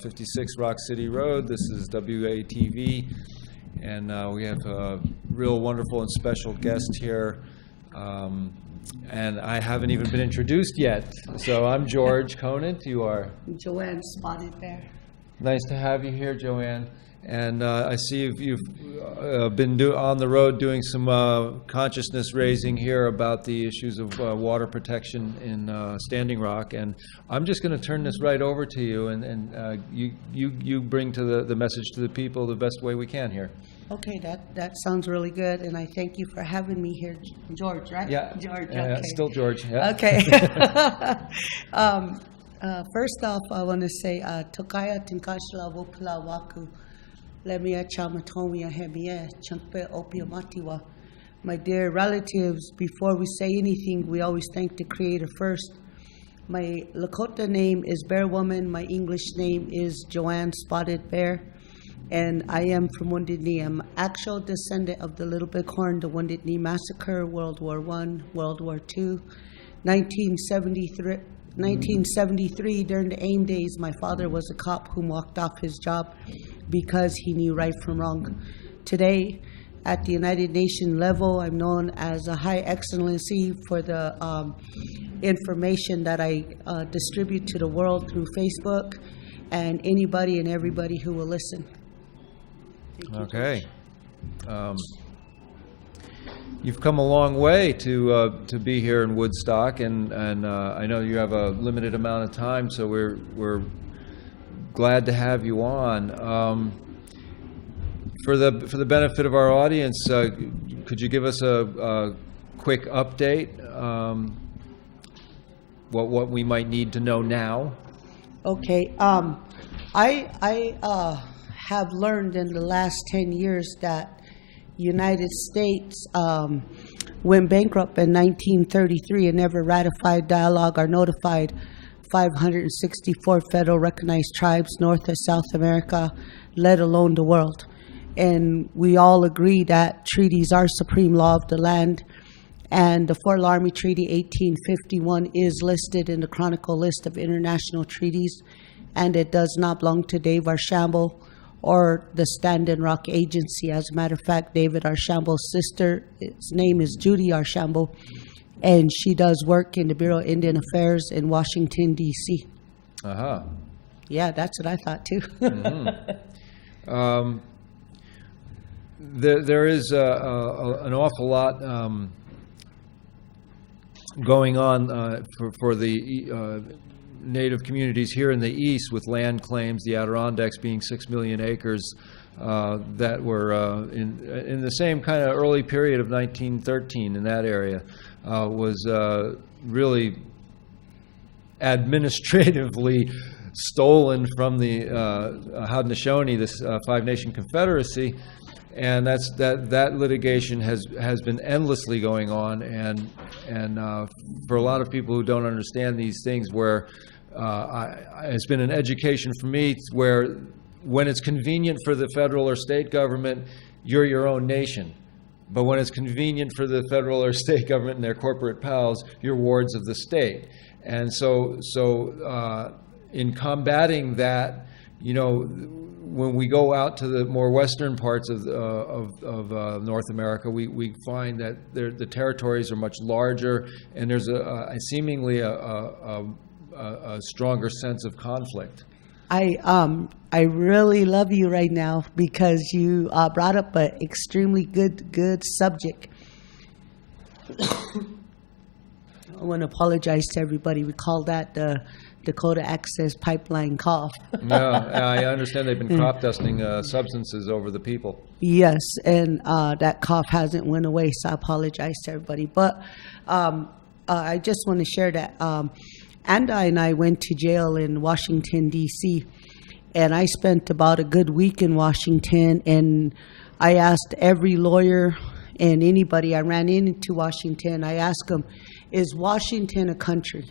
56 Rock City Road. This is WATV, and we have a real wonderful and special guest here. And I haven't even been introduced yet. So I'm George Conant. You are? Joanne Spotted Bear. Nice to have you here, Joanne. And I see you've been on the road doing some consciousness raising here about the issues of water protection in Standing Rock. And I'm just going to turn this right over to you, and you bring to the message to the people the best way we can here. Okay, that sounds really good, and I thank you for having me here, George, right? Yeah. George, yeah, okay. Still George, yeah. Okay. First off, I want to say, Tokaya Tinkashla Wopila Waku, Lemia Chamatomia Hemia, Chunkpe Opiamatiwa. My dear relatives, before we say anything, we always thank the Creator first. My Lakota name is Bear Woman. My English name is Joanne Spotted Bear. And I am from Wounded Knee. I'm actual descendant of the Little Bighorn, the Wounded Knee Massacre, World War I, World War II. 1973, during the AIM days, my father was a cop who walked off his job because he knew right from wrong. Today, at the United Nations level, I'm known as a High Excellency for the information that I distribute to the world through Facebook and anybody and everybody who will listen. Okay. You've come a long way to be here in Woodstock, and I know you have a limited amount of time, so we're glad to have you on. For the benefit of our audience, could you give us a quick update? What we might need to know now? Okay. I have learned in the last 10 years that United States went bankrupt in 1933 and never ratified, dialogue, or notified 564 federal recognized tribes north of South America, let alone the world. And we all agree that treaties are supreme law of the land. And the Fort Laramie Treaty 1851 is listed in the Chronicle list of international treaties, and it does not belong to Dave Archambault or the Standing Rock Agency. As a matter of fact, David Archambault's sister, his name is Judy Archambault, and she does work in the Bureau of Indian Affairs in Washington, D.C. Uh-huh. Yeah, that's what I thought, too. Mm-hmm. There is an awful lot going on for the Native communities here in the east, with land claims, the Adirondacks being 6 million acres that were in the same kind of early period of 1913 in that area, was really administratively stolen from the Haudenosaunee, this five-nation confederacy. And that litigation has been endlessly going on, and for a lot of people who don't understand these things, where it's been an education for me, where when it's convenient for the federal or state government, you're your own nation. But when it's convenient for the federal or state government and their corporate pals, you're wards of the state. And so in combating that, when we go out to the more western parts of North America, we find that the territories are much larger, and there's seemingly a stronger sense of conflict. I really love you right now because you brought up an extremely good subject. I want to apologize to everybody. We call that the Dakota Access Pipeline cough. No, I understand they've been crop dusting substances over the people. Yes, and that cough hasn't went away, so I apologize to everybody. But I just want to share that Anda and I went to jail in Washington, D.C., and I spent about a good week in Washington, and I asked every lawyer and anybody I ran into Washington, I asked them, is Washington a country?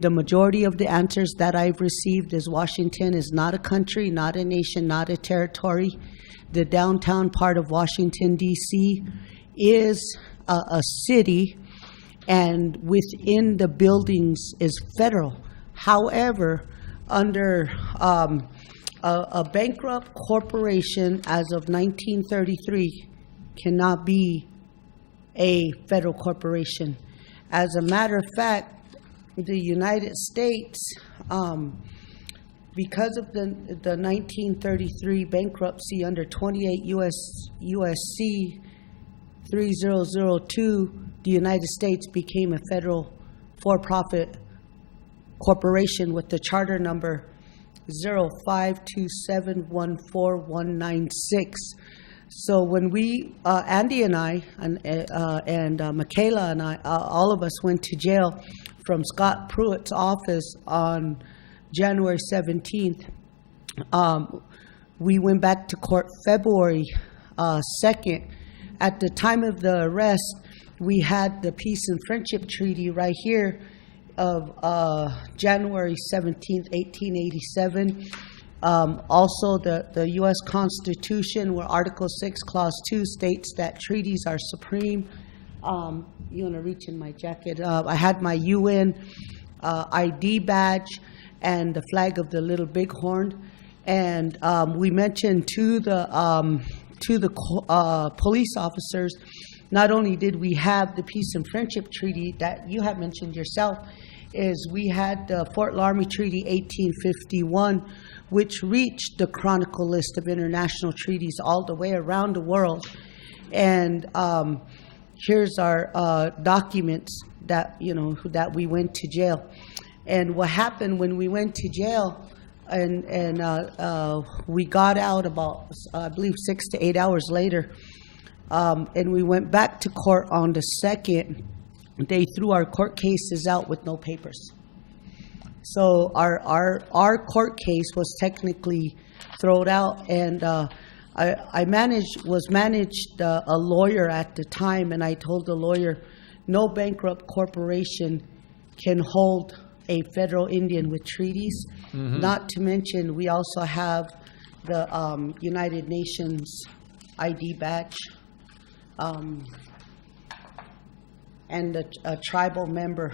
The majority of the answers that I've received is Washington is not a country, not a nation, not a territory. The downtown part of Washington, D.C. is a city, and within the buildings is federal. However, under a bankrupt corporation as of 1933 cannot be a federal corporation. As a matter of fact, the United States, because of the 1933 bankruptcy under 28 USC 3002, the United States became a federal for-profit corporation with the charter number 052714196. So when we, Andy and I, and Michaela and I, all of us went to jail from Scott Pruitt's office on January 17th, we went back to court February 2nd. At the time of the arrest, we had the Peace and Friendship Treaty right here of January 17th, 1887. Also, the U.S. Constitution, where Article 6, Clause 2 states that treaties are supreme. You want to reach in my jacket? I had my UN ID badge and the flag of the Little Bighorn. And we mentioned to the police officers, not only did we have the Peace and Friendship Treaty that you have mentioned yourself, is we had the Fort Laramie Treaty 1851, which reached the chronicle list of international treaties all the way around the world. And here's our documents that, that we went to jail. And what happened when we went to jail, and we got out about, I believe, 6 to 8 hours later, and we went back to court on the 2nd. They threw our court cases out with no papers. So our court case was technically thrown out, and I was managed a lawyer at the time, and I told the lawyer, no bankrupt corporation can hold a federal Indian with treaties. Mm-hmm. Not to mention, we also have the United Nations ID badge, and a tribal member,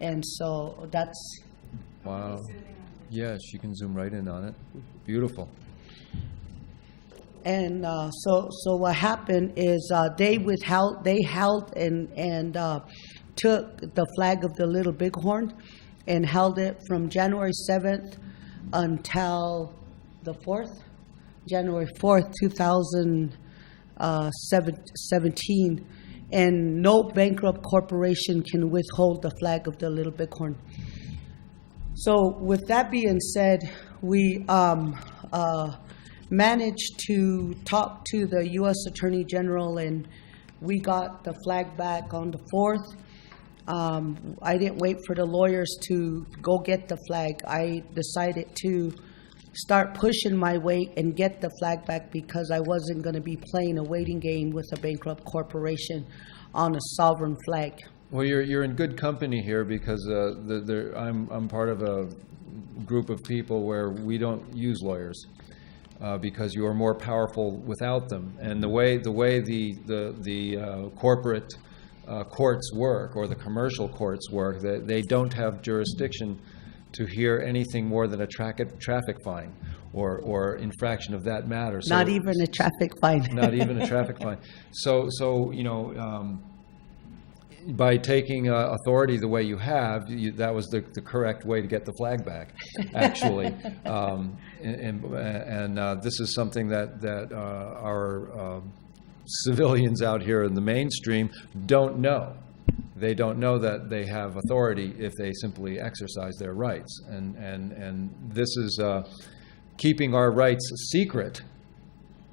and so that's. Wow. Yes, you can zoom right in on it. Beautiful. And so what happened is they held and took the flag of the Little Bighorn and held it from January 7th until the 4th, January 4th, 2017. And no bankrupt corporation can withhold the flag of the Little Bighorn. So with that being said, we managed to talk to the U.S. Attorney General, and we got the flag back on the 4th. I didn't wait for the lawyers to go get the flag. I decided to start pushing my weight and get the flag back because I wasn't going to be playing a waiting game with a bankrupt corporation on a sovereign flag. Well, you're in good company here because I'm part of a group of people where we don't use lawyers because you are more powerful without them. And the way the corporate courts work, or the commercial courts work, they don't have jurisdiction to hear anything more than a traffic fine or infraction of that matter. So, not even a traffic fine. Not even a traffic fine. So by taking authority the way you have, that was the correct way to get the flag back, actually. And this is something that our civilians out here in the mainstream don't know. They don't know that they have authority if they simply exercise their rights. And this is keeping our rights secret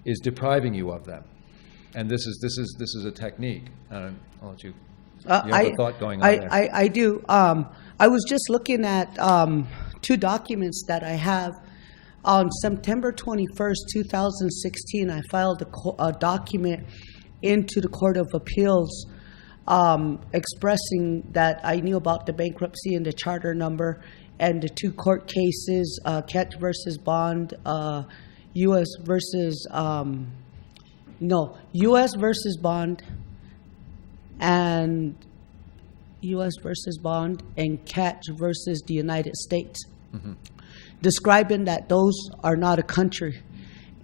is depriving you of them. And this is a technique. I'll let you. You have a thought going on there. I do. I was just looking at 2 documents that I have. On September 21st, 2016, I filed a document into the Court of Appeals expressing that I knew about the bankruptcy and the charter number and the 2 court cases, Ketch versus Bond, U.S. versus Bond, and U.S. versus Bond, and Ketch versus the United States. Mm-hmm. describing that those are not a country.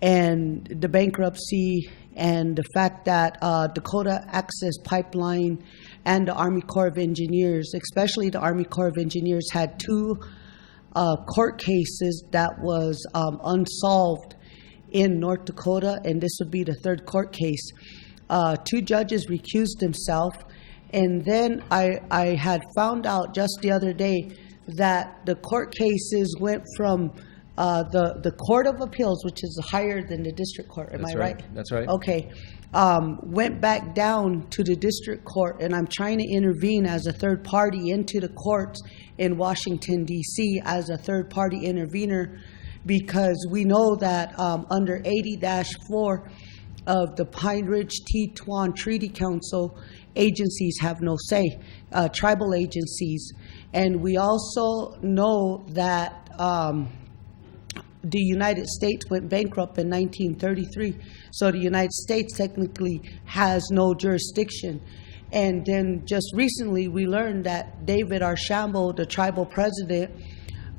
And the bankruptcy and the fact that Dakota Access Pipeline and the Army Corps of Engineers, especially the Army Corps of Engineers, had two court cases that was unsolved in North Dakota, and this would be the third court case. Two judges recused themselves, and then I had found out just the other day that the court cases went from the Court of Appeals, which is higher than the district court. Am I right? That's right. Okay. Went back down to the district court, and I'm trying to intervene as a third party into the courts in Washington, D.C. as a third party intervener, because we know that under 80-4 of the Pine Ridge Teton Treaty Council, agencies have no say, tribal agencies. And we also know that the United States went bankrupt in 1933. So the United States technically has no jurisdiction. And then just recently we learned that David Archambault, the tribal president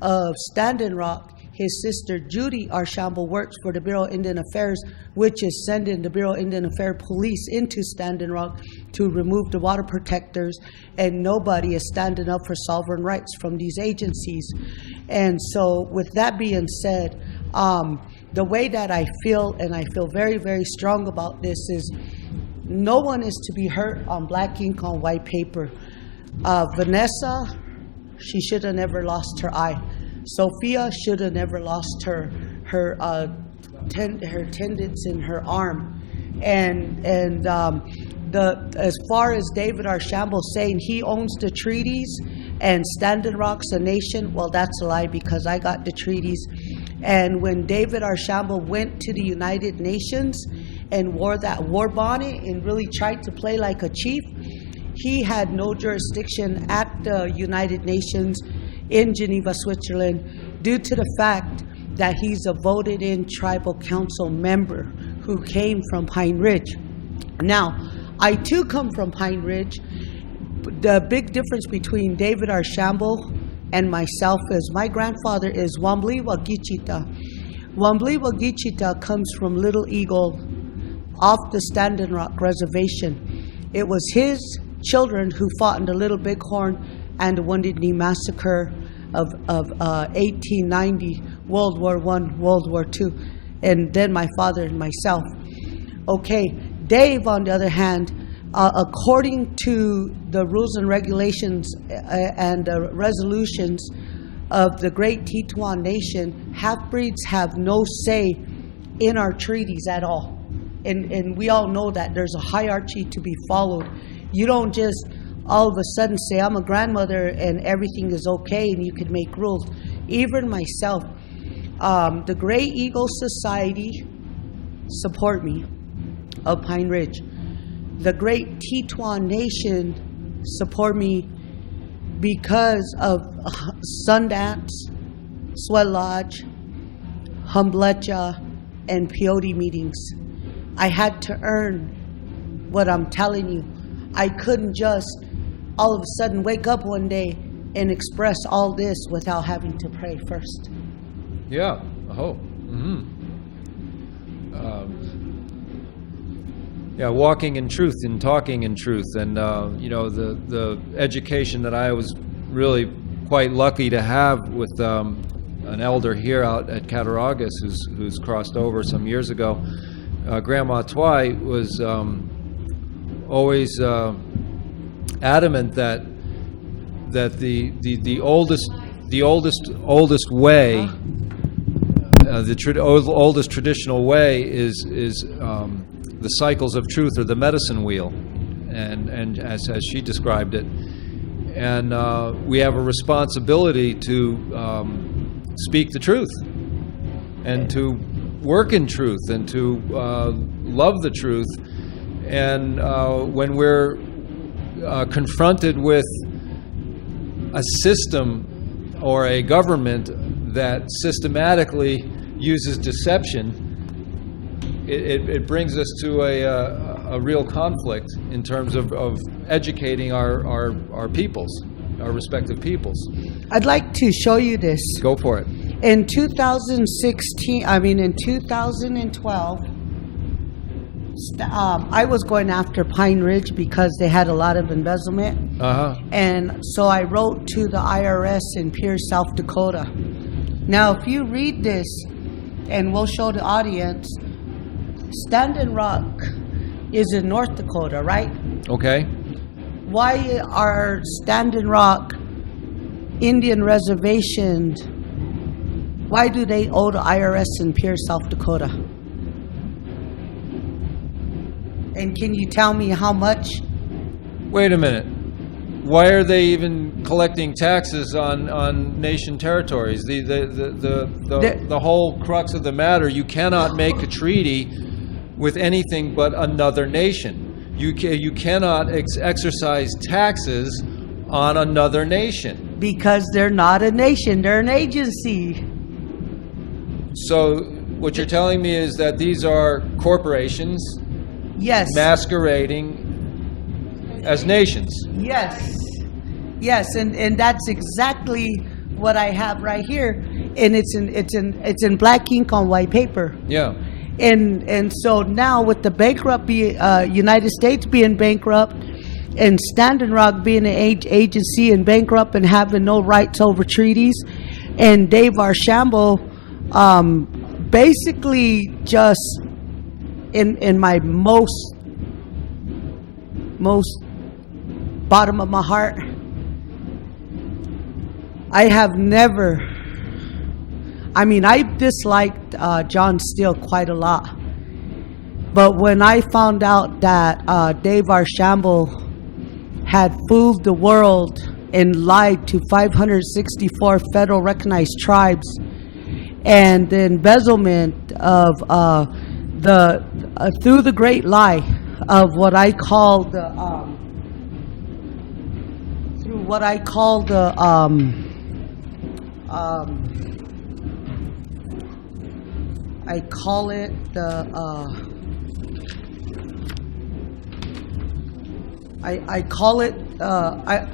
of Standing Rock, his sister Judy Archambault works for the Bureau of Indian Affairs, which is sending the Bureau of Indian Affairs police into Standing Rock to remove the water protectors, and nobody is standing up for sovereign rights from these agencies. And so with that being said, the way that I feel, and I feel very, very strong about this, is no one is to be hurt on black ink on white paper. Vanessa, she should have never lost her eye. Sophia should have never lost her tendons in her arm. And as far as David Archambault saying he owns the treaties and Standing Rock's a nation, well, that's a lie, because I got the treaties. And when David Archambault went to the United Nations and wore that war bonnet and really tried to play like a chief, he had no jurisdiction at the United Nations in Geneva, Switzerland, due to the fact that he's a voted-in tribal council member who came from Pine Ridge. Now, I too come from Pine Ridge. The big difference between David Archambault and myself is my grandfather is Wambli Wagichita. Wambli Wagichita comes from Little Eagle off the Standing Rock Reservation. It was his children who fought in the Little Bighorn and the Wounded Knee Massacre of 1890, World War I, World War II, and then my father and myself. Okay, Dave, on the other hand, according to the rules and regulations and resolutions of the Great Teton Nation, half-breeds have no say in our treaties at all. And we all know that there's a hierarchy to be followed. You don't just all of a sudden say, I'm a grandmother and everything is okay and you can make rules. Even myself, the Great Eagle Society support me of Pine Ridge. The Great Teton Nation support me because of Sundance, Sweat Lodge, Humblecha, and peyote meetings. I had to earn what I'm telling you. I couldn't just all of a sudden wake up one day and express all this without having to pray first. Yeah, I hope. Yeah, walking in truth and talking in truth, and the education that I was really quite lucky to have with an elder here out at Cattaraugus who's crossed over some years ago. Grandma Twy was always adamant that the oldest way, oldest traditional way is the cycles of truth, or the medicine wheel, and as she described it, and we have a responsibility to speak the truth and to work in truth and to love the truth. And when we're confronted with a system or a government that systematically uses deception, it brings us to a real conflict in terms of educating our peoples, our respective peoples. I'd like to show you this. Go for it. In 2016, in 2012, I was going after Pine Ridge because they had a lot of embezzlement. And so I wrote to the IRS in Pierce, South Dakota. Now, if you read this, and we'll show the audience, Standing Rock is in North Dakota, right? Okay. Why are Standing Rock Indian reservations, why do they owe the IRS in Pierce, South Dakota? And can you tell me how much? Wait a minute. Why are they even collecting taxes on nation territories? The whole crux of the matter, you cannot make a treaty with anything but another nation. You cannot exercise taxes on another nation. Because they're not a nation, they're an agency. So what you're telling me is that these are corporations, yes, masquerading as nations. Yes, and that's exactly what I have right here, and it's in black ink on white paper. Yeah. And so now with the United States being bankrupt, and Standing Rock being an agency and bankrupt and having no rights over treaties, and Dave Archambault basically just in my most bottom of my heart, I have never, I disliked John Steele quite a lot. But when I found out that Dave Archambault had fooled the world and lied to 564 federal recognized tribes, and the embezzlement of through the great lie of what I call the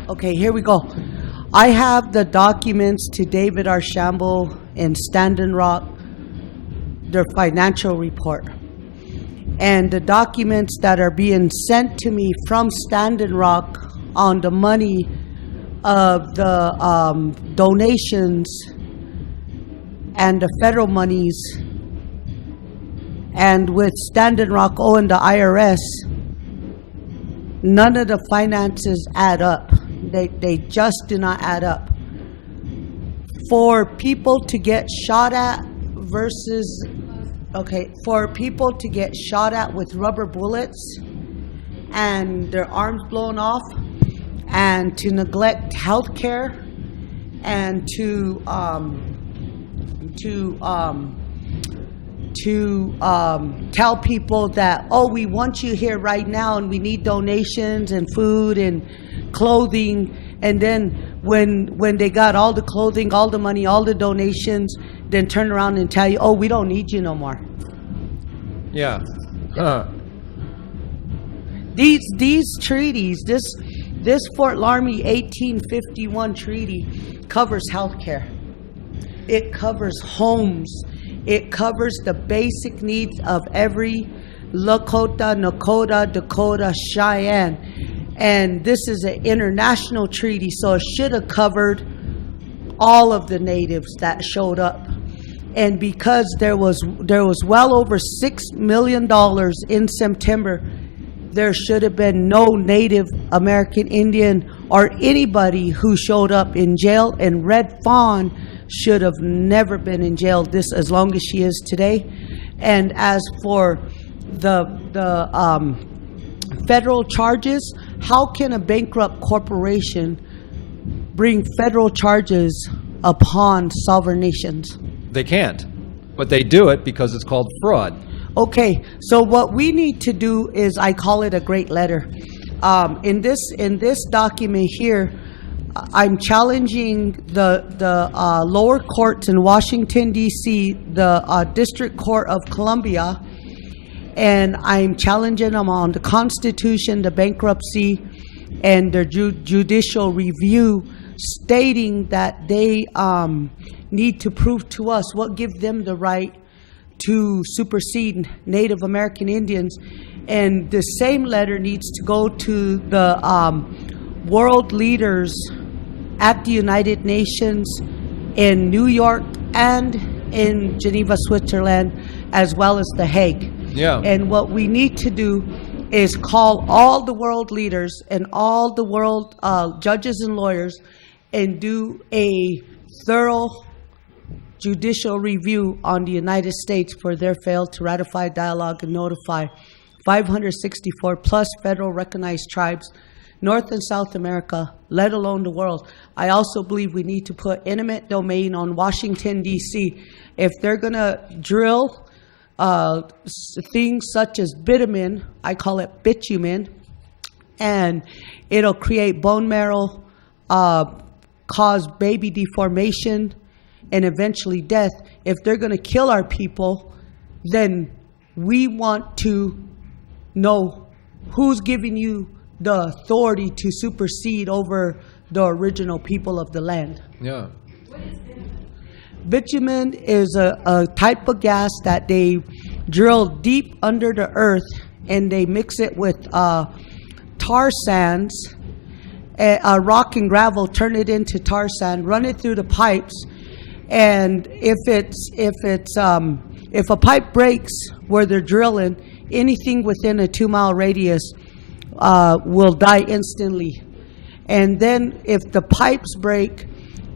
okay, here we go. I have the documents to David Archambault and Standing Rock, their financial report. And the documents that are being sent to me from Standing Rock on the money of the donations and the federal monies, and with Standing Rock owing the IRS, none of the finances add up. They just do not add up. For people to get shot at for people to get shot at with rubber bullets and their arms blown off, and to neglect health care, and to tell people that, oh, we want you here right now and we need donations and food and clothing, and then when they got all the clothing, all the money, all the donations, then turn around and tell you, oh, we don't need you no more. Yeah. These treaties, this Fort Laramie 1851 treaty covers health care. It covers homes. It covers the basic needs of every Lakota, Nakota, Dakota, Cheyenne. And this is an international treaty, so it should have covered all of the natives that showed up. And because there was well over $6 million in September, there should have been no Native American Indian or anybody who showed up in jail, and Red Fawn should have never been in jail as long as she is today. And as for the federal charges, how can a bankrupt corporation bring federal charges upon sovereign nations? They can't, but they do it because it's called fraud. Okay, so what we need to do is, I call it a great letter. In this document here, I'm challenging the lower courts in Washington, D.C., the District Court of Columbia, and I'm challenging them on the Constitution, the bankruptcy, and their judicial review, stating that they need to prove to us what gives them the right to supersede Native American Indians. And the same letter needs to go to the world leaders at the United Nations in New York and in Geneva, Switzerland, as well as The Hague. Yeah. And what we need to do is call all the world leaders and all the world judges and lawyers and do a thorough judicial review on the United States for their failure to ratify, dialogue, and notify 564 plus federal recognized tribes, North and South America, let alone the world. I also believe we need to put eminent domain on Washington, D.C. If they're going to drill things such as bitumen, I call it bitumen, and it'll create bone marrow, cause baby deformation, and eventually death. If they're going to kill our people, then we want to know who's giving you the authority to supersede over the original people of the land. Yeah. Bitumen is a type of gas that they drill deep under the earth, and they mix it with tar sands, rock and gravel, turn it into tar sand, run it through the pipes, and if a pipe breaks where they're drilling, anything within a 2-mile radius will die instantly. And then if the pipes break,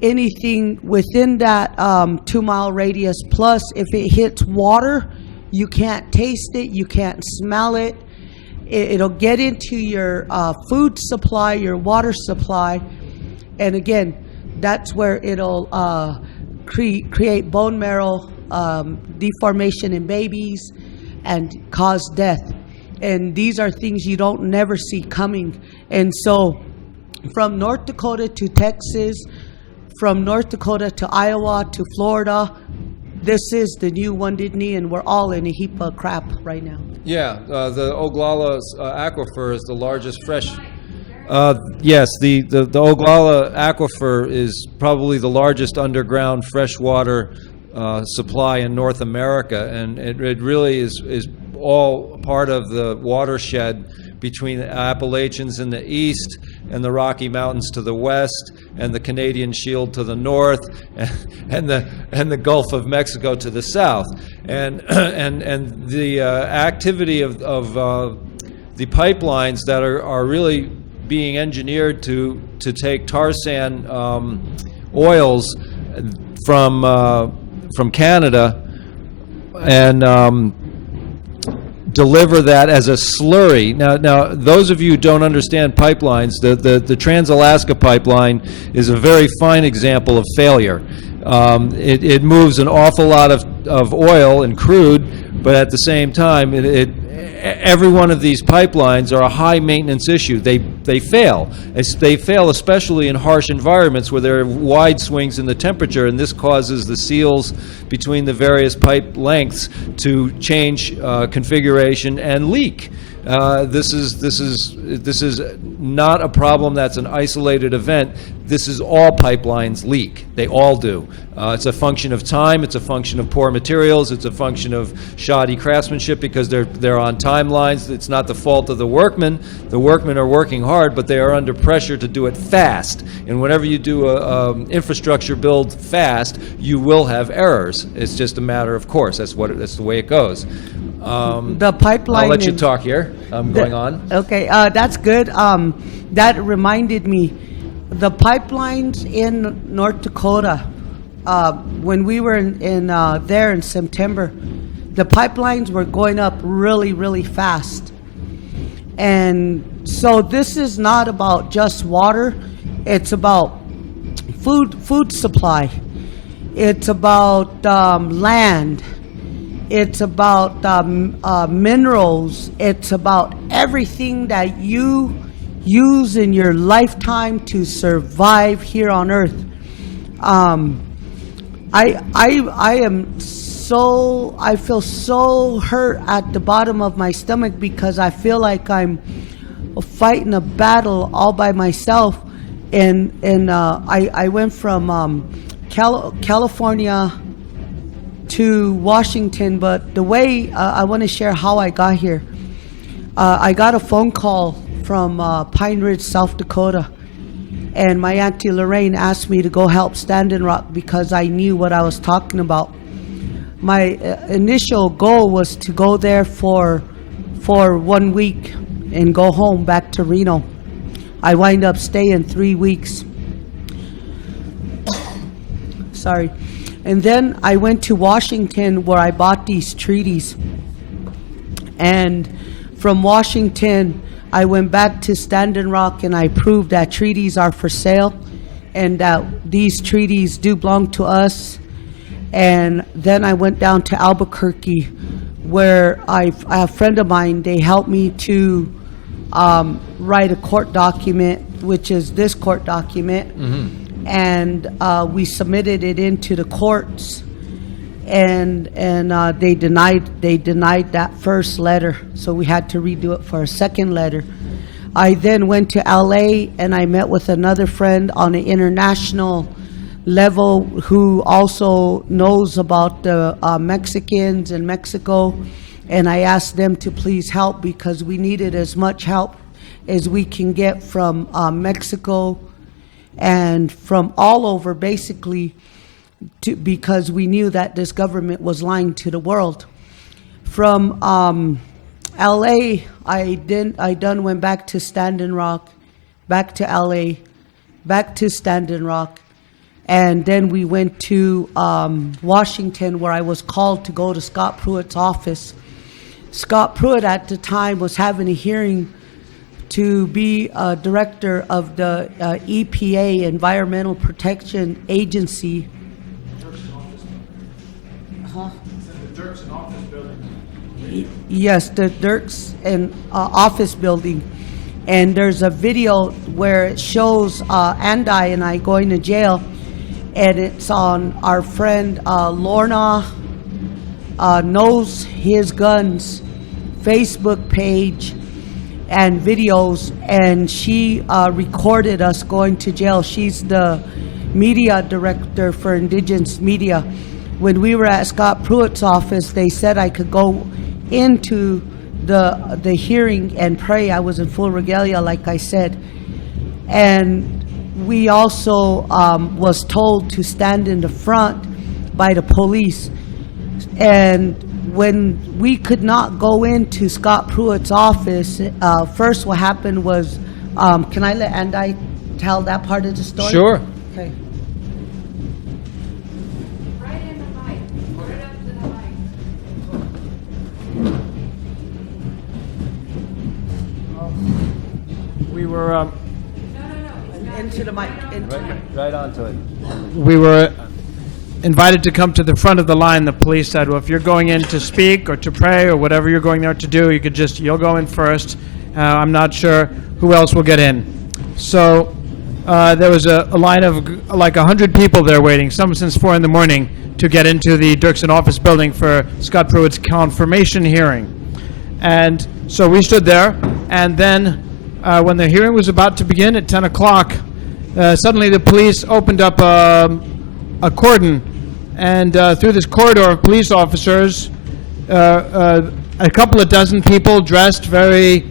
anything within that 2-mile radius, plus if it hits water, you can't taste it, you can't smell it. It'll get into your food supply, your water supply, and again, that's where it'll create bone marrow deformation in babies and cause death. And these are things you don't never see coming. And so from North Dakota to Texas, from North Dakota to Iowa to Florida, this is the new Wounded Knee, and we're all in a heap of crap right now. Yeah, the Oglala aquifer is the largest fresh. Yes, the Oglala aquifer is probably the largest underground freshwater supply in North America, and it really is all part of the watershed between the Appalachians in the east and the Rocky Mountains to the west, and the Canadian Shield to the north, and the Gulf of Mexico to the south, and the activity of the pipelines that are really being engineered to take tar sand oils from Canada and deliver that as a slurry. Now, those of you who don't understand pipelines, the Trans-Alaska Pipeline is a very fine example of failure. It moves an awful lot of oil and crude, but at the same time, every one of these pipelines are a high maintenance issue. They fail. They fail especially in harsh environments where there are wide swings in the temperature, and this causes the seals between the various pipe lengths to change configuration and leak. This is not a problem that's an isolated event. This is all pipelines leak. They all do. It's a function of time. It's a function of poor materials. It's a function of shoddy craftsmanship because they're on timelines. It's not the fault of the workmen. The workmen are working hard, but they are under pressure to do it fast. And whenever you do a infrastructure build fast, you will have errors. It's just a matter of course. That's the way it goes. The pipeline. I'll let you talk here. I'm going on. Okay, that's good. That reminded me, the pipelines in North Dakota. When we were there in September, the pipelines were going up really, really fast. And so this is not about just water. It's about food supply. It's about land. It's about minerals. It's about everything that you use in your lifetime to survive here on Earth. I feel so hurt at the bottom of my stomach because I feel like I'm fighting a battle all by myself. And I went from California to Washington, but the way I want to share how I got here. I got a phone call from Pine Ridge, South Dakota, and my Auntie Lorraine asked me to go help Standing Rock because I knew what I was talking about. My initial goal was to go there for 1 week and go home back to Reno. I wind up staying 3 weeks. Sorry. And then I went to Washington where I bought these treaties. And from Washington, I went back to Standing Rock and I proved that treaties are for sale and that these treaties do belong to us. And then I went down to Albuquerque where a friend of mine, they helped me to write a court document, which is this court document. Mm-hmm. And we submitted it into the courts, and they denied that first letter, so we had to redo it for a second letter. I then went to LA and I met with another friend on an international level who also knows about the Mexicans in Mexico, and I asked them to please help because we needed as much help as we can get from Mexico and from all over, basically, because we knew that this government was lying to the world. From LA, I done went back to Standing Rock, back to LA, back to Standing Rock, and then we went to Washington, where I was called to go to Scott Pruitt's office. Scott Pruitt at the time was having a hearing to be a director of the EPA, Environmental Protection Agency. Huh? The Dirks and Office Building. Yes, the Dirks and Office Building. And there's a video where it shows Andy and I going to jail, and it's on our friend Lorna Knows His Guns Facebook page and videos, and she recorded us going to jail. She's the media director for indigenous media. When we were at Scott Pruitt's office, they said I could go into the hearing and pray. I was in full regalia, like I said. And we also was told to stand in the front by the police. And when we could not go into Scott Pruitt's office, first what happened was, can I let Andy tell that part of the story? Sure. Okay. Right in the mic. Right up to the mic. We were Into the mic. Right onto it. we were invited to come to the front of the line. The police said, well, if you're going in to speak or to pray or whatever you're going there to do, you'll go in first. I'm not sure who else will get in. So there was a line of like 100 people there waiting, some since 4 in the morning, to get into the Dirksen office building for Scott Pruitt's confirmation hearing. And so we stood there, and then when the hearing was about to begin at 10 o'clock, suddenly the police opened up a cordon, and through this corridor of police officers, a couple of dozen people dressed very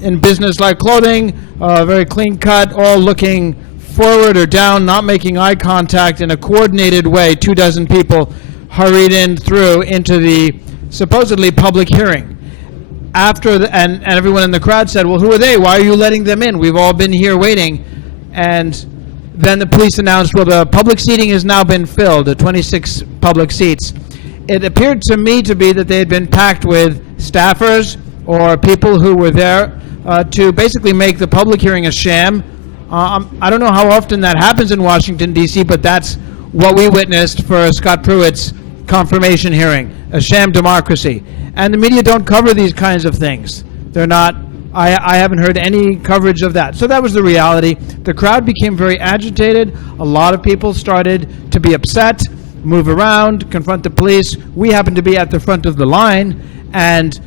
in business-like clothing, very clean cut, all looking forward or down, not making eye contact, in a coordinated way. 24 people hurried into the supposedly public hearing. And everyone in the crowd said, well, who are they? Why are you letting them in? We've all been here waiting. And then the police announced, well, the public seating has now been filled, the 26 public seats. It appeared to me to be that they had been packed with staffers or people who were there to basically make the public hearing a sham. I don't know how often that happens in Washington, D.C., but that's what we witnessed for Scott Pruitt's confirmation hearing, a sham democracy. And the media don't cover these kinds of things. They're not, I haven't heard any coverage of that. So that was the reality. The crowd became very agitated. A lot of people started to be upset, move around, confront the police. We happened to be at the front of the line, and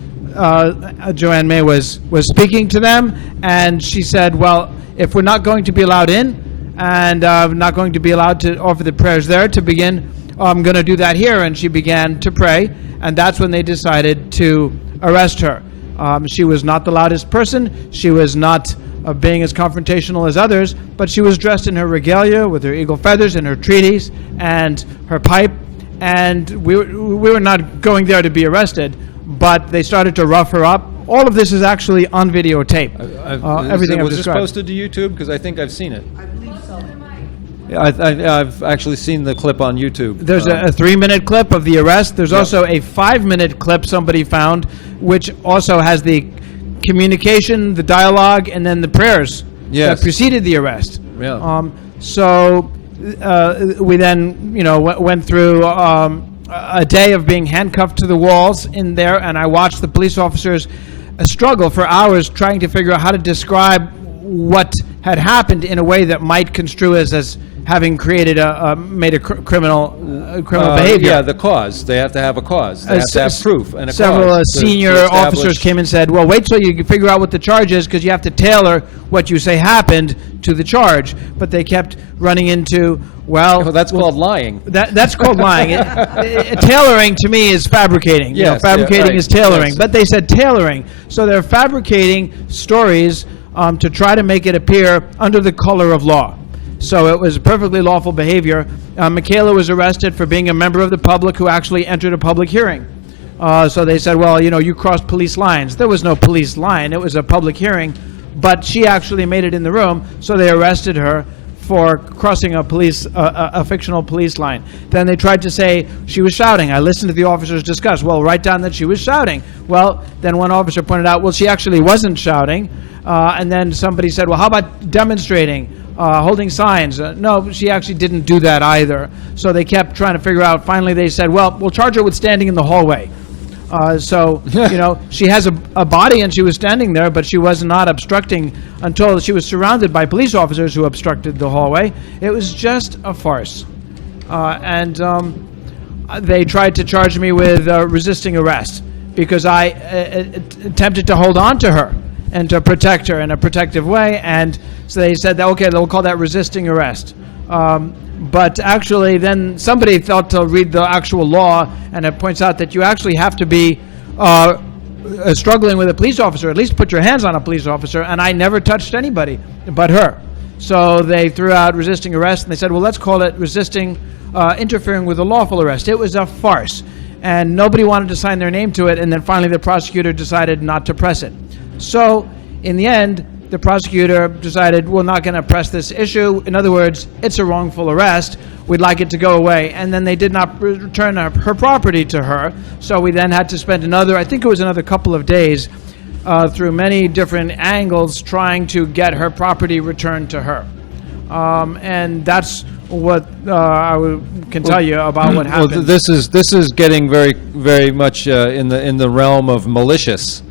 Joanne May was speaking to them, and she said, well, if we're not going to be allowed in, and I'm not going to be allowed to offer the prayers there to begin. I'm going to do that here. And she began to pray, and that's when they decided to arrest her. She was not the loudest person. She was not being as confrontational as others, but she was dressed in her regalia with her eagle feathers and her treaties and her pipe, and we were not going there to be arrested, but they started to rough her up. All of this is actually on videotape. Everything I've was this described. posted to YouTube? Because I think I've seen it. I believe so. Yeah, I've actually seen the clip on YouTube. There's a 3-minute clip of the arrest. There's also a 5-minute clip somebody found, which also has the communication, the dialogue, and then the prayers Yes. that preceded the arrest. Yeah. So we then, went through a day of being handcuffed to the walls in there, and I watched the police officers struggle for hours trying to figure out how to describe what had happened in a way that might construe as having created criminal behavior. Yeah, the cause. They have to have a cause. They have to have proof and a Several cause. senior to establish- officers came and said, well, wait till you figure out what the charge is, because you have to tailor what you say happened to the charge. But they kept running into, Oh, that's called lying. that's called lying. Tailoring to me is fabricating. Yes, fabricating yeah, right. is tailoring. Yes. But they said tailoring. So they're fabricating stories to try to make it appear under the color of law. So it was perfectly lawful behavior. Michaela was arrested for being a member of the public who actually entered a public hearing. So they said, well, you crossed police lines. There was no police line. It was a public hearing. But she actually made it in the room, so they arrested her for crossing a fictional police line. Then they tried to say she was shouting. I listened to the officers discuss. Well, write down that she was shouting. Well, then one officer pointed out, well, she actually wasn't shouting. And then somebody said, well, how about demonstrating? Holding signs. No, she actually didn't do that either. So they kept trying to figure out. Finally, they said, well, we'll charge her with standing in the hallway. She has a body and she was standing there, but she was not obstructing until she was surrounded by police officers who obstructed the hallway. It was just a farce. They tried to charge me with resisting arrest because I attempted to hold on to her and to protect her in a protective way. And so they said that, okay, they'll call that resisting arrest. But actually, then somebody thought to read the actual law, and it points out that you actually have to be struggling with a police officer, at least put your hands on a police officer, and I never touched anybody but her. So they threw out resisting arrest, and they said, well, let's call it resisting, interfering with a lawful arrest. It was a farce, and nobody wanted to sign their name to it, and then finally the prosecutor decided not to press it. So in the end, the prosecutor decided, we're not going to press this issue. In other words, it's a wrongful arrest. We'd like it to go away. And then they did not return her property to her. So we then had to spend another couple of days through many different angles trying to get her property returned to her. And that's what can tell you about what happened. Well, this is getting very, very much in the realm of malicious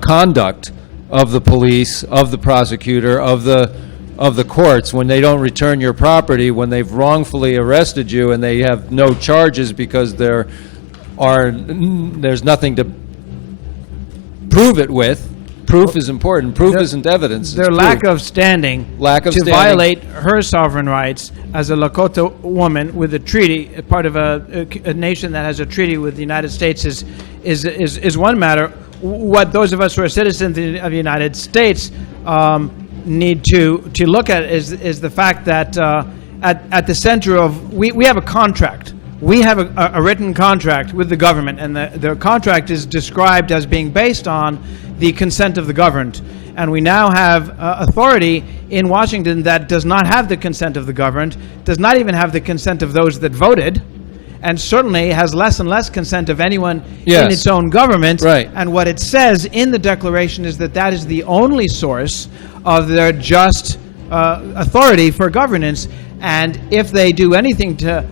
conduct of the police, of the prosecutor, of the courts when they don't return your property, when they've wrongfully arrested you and they have no charges because there's nothing to prove it with. Proof is important. Proof isn't evidence. It's Their proof. lack of standing to violate her sovereign rights as a Lakota woman with a treaty, part of a nation that has a treaty with the United States is one matter. What those of us who are citizens of the United States need to look at is the fact that at the center of we have a contract. We have a written contract with the government, and the contract is described as being based on the consent of the governed. And we now have authority in Washington that does not have the consent of the governed, does not even have the consent of those that voted, and certainly has less and less consent of anyone in its own government. Right. And what it says in the Declaration is that is the only source of their just authority for governance. And if they do anything to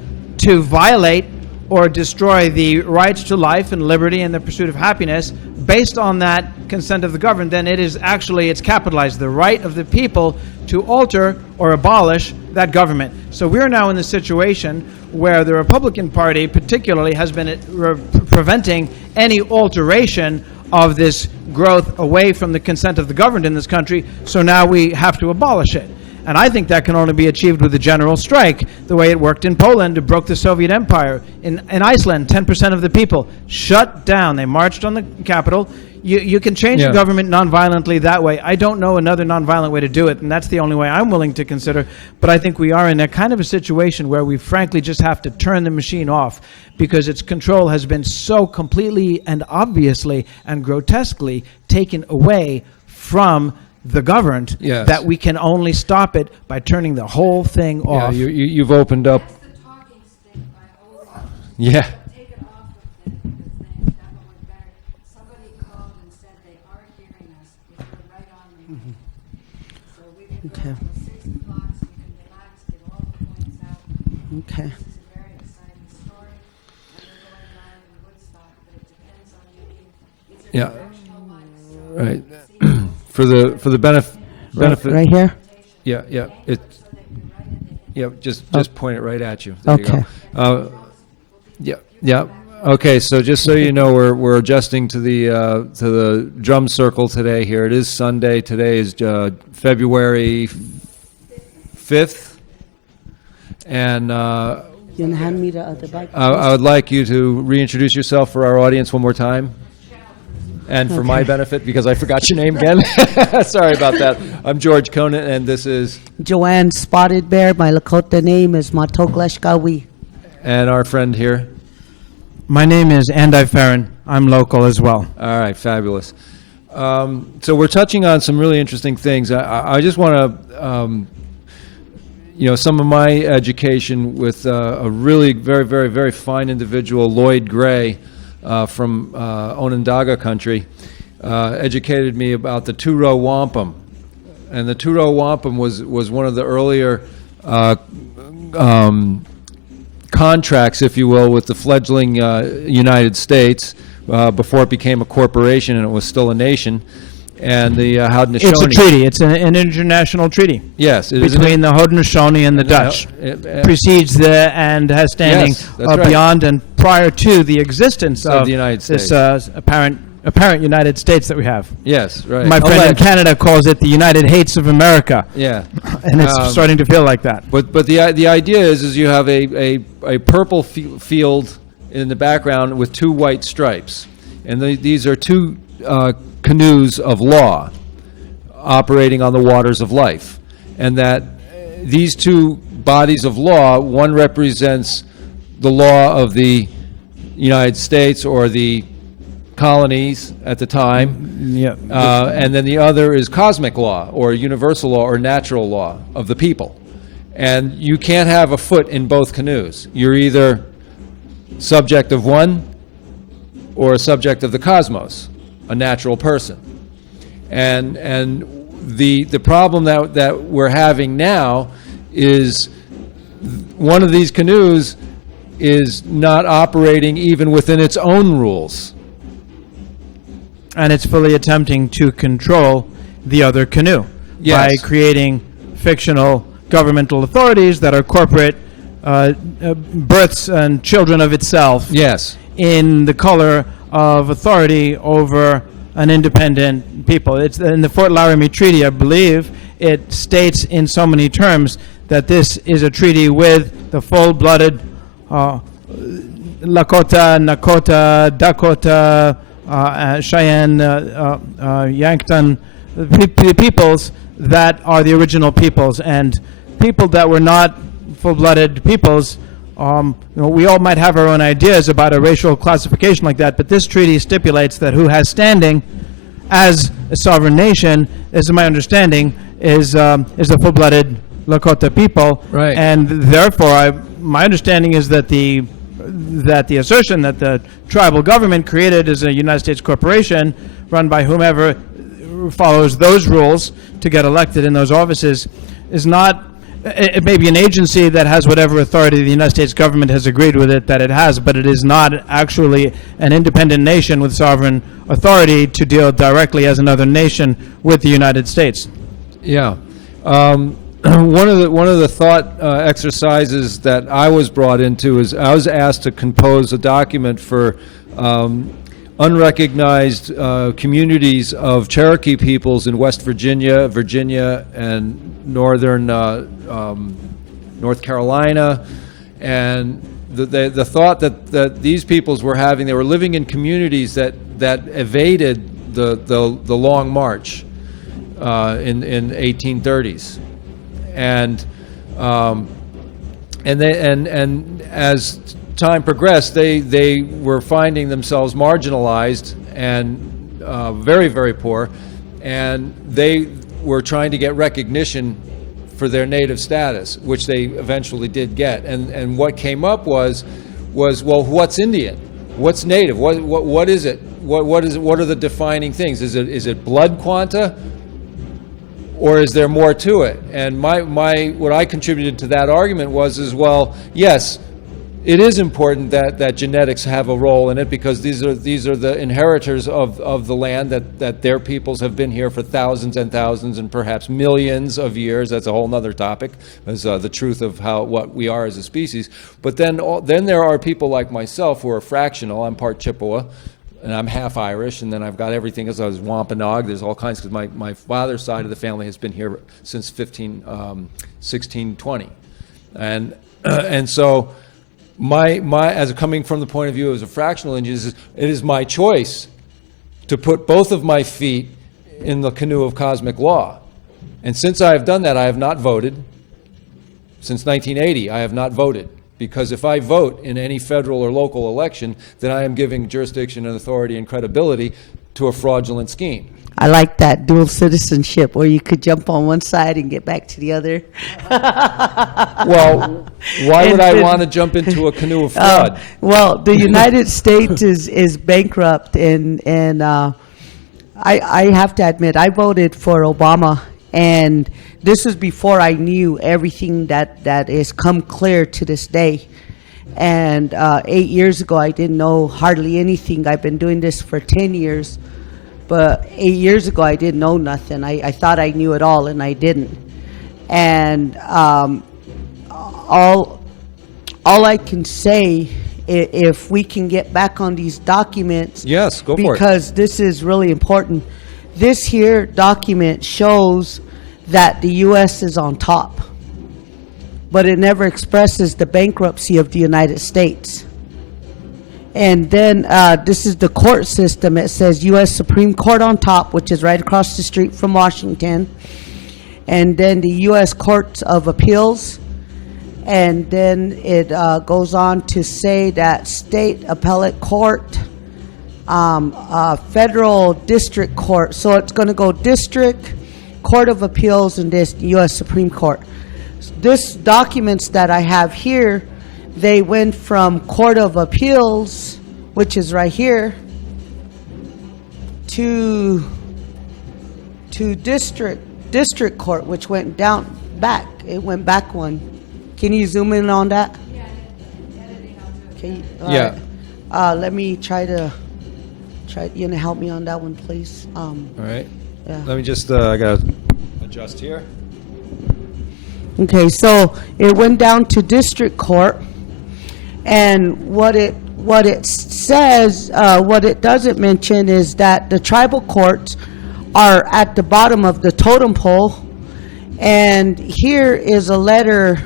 violate or destroy the rights to life and liberty and the pursuit of happiness based on that consent of the governed, then it's capitalized, the right of the people to alter or abolish that government. So we're now in the situation where the Republican Party particularly has been preventing any alteration of this growth away from the consent of the governed in this country, so now we have to abolish it. And I think that can only be achieved with a general strike, the way it worked in Poland. It broke the Soviet Empire. In Iceland, 10% of the people shut down. They marched on the capital. You can change the government nonviolently that way. I don't know another nonviolent way to do it, and that's the only way I'm willing to consider. But I think we are in a kind of a situation where we frankly just have to turn the machine off, because its control has been so completely and obviously and grotesquely taken away from the governed that we can only stop it by turning the whole thing off. Yeah, you've opened up. That's the talking stick by always Yeah. take it off of the thing. That one was better. Somebody called and said they are hearing us. If you're right on the mic. So we can go Okay. till 6 o'clock so you can relax, get all the points out. Okay. This is a very exciting story. And we're going live in Woodstock, but it depends on you. It's a Yeah. directional mic. So Right. For the benefit. Right here? Yeah. Just point it right at you. There you Okay. go. Yeah. Okay, so just so you know, we're adjusting to the drum circle today. Here it is Sunday. Today is February 5th, and You gonna hand me the other bike? I would like you to reintroduce yourself for our audience one more time. And for my benefit, because I forgot your name again. Sorry about that. I'm George Conan, and this is... Joanne Spotted Bear. My Lakota name is Matoglesh. And our friend here. My name is Andai Farron. I'm local as well. All right, fabulous. So we're touching on some really interesting things. I just want to, some of my education with a really very, very, very fine individual, Lloyd Gray, from Onondaga country, educated me about the two-row wampum. And the two-row wampum was one of the earlier contracts, if you will, with the fledgling United States before it became a corporation and it was still a nation. And the Haudenosaunee. It's a treaty. It's an international treaty. Yes, it is between the Haudenosaunee and the Dutch. Precedes and has standing Yes, that's right. beyond and prior to the existence Of of the United this States. apparent United States that we have. Yes, right. My friend in Canada calls it the United Hates of America. Yeah. And it's starting to feel like that. But the idea is you have a purple field in the background with two white stripes, and these are two canoes of law operating on the waters of life, and that these two bodies of law, one represents the law of the United States or the colonies at the time, Yeah. and then the other is cosmic law or universal law or natural law of the people. And you can't have a foot in both canoes. You're either subject of one or a subject of the cosmos, a natural person. And the problem that we're having now is one of these canoes is not operating even within its own rules. And it's fully attempting to control the other canoe by creating fictional governmental authorities that are corporate births and children of itself. Yes. In the color of authority over an independent people. It's in the Fort Laramie Treaty, I believe, it states in so many terms that this is a treaty with the full-blooded Lakota, Nakota, Dakota, Cheyenne, Yankton, the peoples that are the original peoples, and people that were not full-blooded peoples. We all might have our own ideas about a racial classification like that, but this treaty stipulates that who has standing as a sovereign nation, as my understanding, is the full-blooded Lakota people. Right. And therefore, my understanding is that the assertion that the tribal government created as a United States corporation run by whomever follows those rules to get elected in those offices is not. It may be an agency that has whatever authority the United States government has agreed with it that it has, but it is not actually an independent nation with sovereign authority to deal directly as another nation with the United States. Yeah. One of the thought exercises that I was brought into is I was asked to compose a document for unrecognized communities of Cherokee peoples in West Virginia, and northern North Carolina, and the thought that these peoples were having, they were living in communities that evaded the Long March in 1830s, and as time progressed, they were finding themselves marginalized and very, very poor, and they were trying to get recognition for their native status, which they eventually did get. And what came up was well, what's Indian? What's native? What is it? What are the defining things? Is it blood quanta? Or is there more to it? And what I contributed to that argument was well, yes, it is important that genetics have a role in it, because these are the inheritors of the land, that their peoples have been here for thousands and thousands and perhaps millions of years. That's a whole other topic, is the truth of what we are as a species. But then there are people like myself who are fractional. I'm part Chippewa, and I'm half Irish, and then I've got everything else. I was Wampanoag. There's all kinds, because my father's side of the family has been here since 1620, and so my as coming from the point of view as a fractional Indian, it is my choice to put both of my feet in the canoe of cosmic law, and since I have done that, I have not voted. Since 1980, I have not voted. Because if I vote in any federal or local election, then I am giving jurisdiction and authority and credibility to a fraudulent scheme. I like that dual citizenship, where you could jump on one side and get back to the other. Well, why would I want to jump into a canoe of fraud? Well, the United States is bankrupt, and I have to admit, I voted for Obama, and this is before I knew everything that has come clear to this day. And 8 years ago, I didn't know hardly anything. I've been doing this for 10 years. But 8 years ago, I didn't know nothing. I thought I knew it all, and I didn't. And all I can say, if we can get back on these documents. Yes, go for it. Because this is really important. This here document shows that the U.S. is on top, but it never expresses the bankruptcy of the United States. And then this is the court system. It says U.S. Supreme Court on top, which is right across the street from Washington. And then the U.S. Courts of Appeals. And then it goes on to say that state appellate court, federal district court. So it's going to go district, Court of Appeals, and this U.S. Supreme Court. This documents that I have here, they went from Court of Appeals, which is right here, to district court, which went down back. It went back one. Can you zoom in on that? Yeah, editing, I'll do it. Can you, Yeah. right. Let me try. You gonna help me on that one, please? All right. Yeah. Let me just, I got to adjust here. Okay, so it went down to district court, and what it says, what it doesn't mention is that the tribal courts are at the bottom of the totem pole, and here is a letter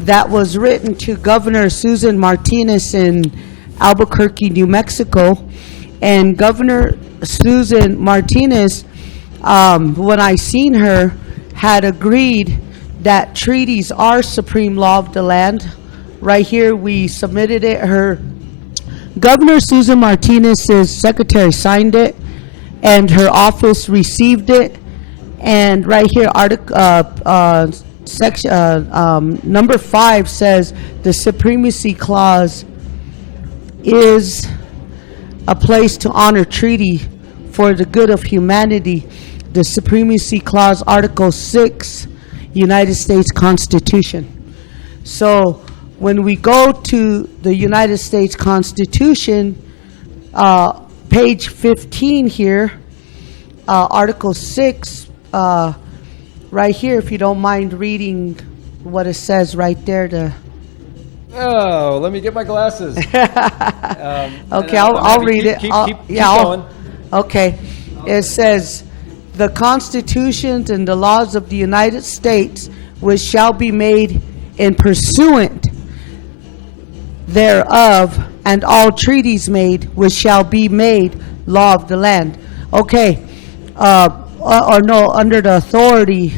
that was written to Governor Susan Martinez in Albuquerque, New Mexico, and Governor Susan Martinez, when I seen her, had agreed that treaties are supreme law of the land. Right here, we submitted it. Her Governor Susan Martinez's secretary signed it, and her office received it. And right here, section number 5 says the supremacy clause is a place to honor treaty for the good of humanity. The supremacy clause, Article 6, United States Constitution. So when we go to the United States Constitution, page 15 here, Article 6, right here, if you don't mind reading what it says right there. Oh, let me get my glasses. Okay, I'll happy. read it. Keep I'll- going. Okay. It says, "The constitutions and the laws of the United States, which shall be made in pursuant thereof, and all treaties made, which shall be made law of the land." Okay. Or no, under the authority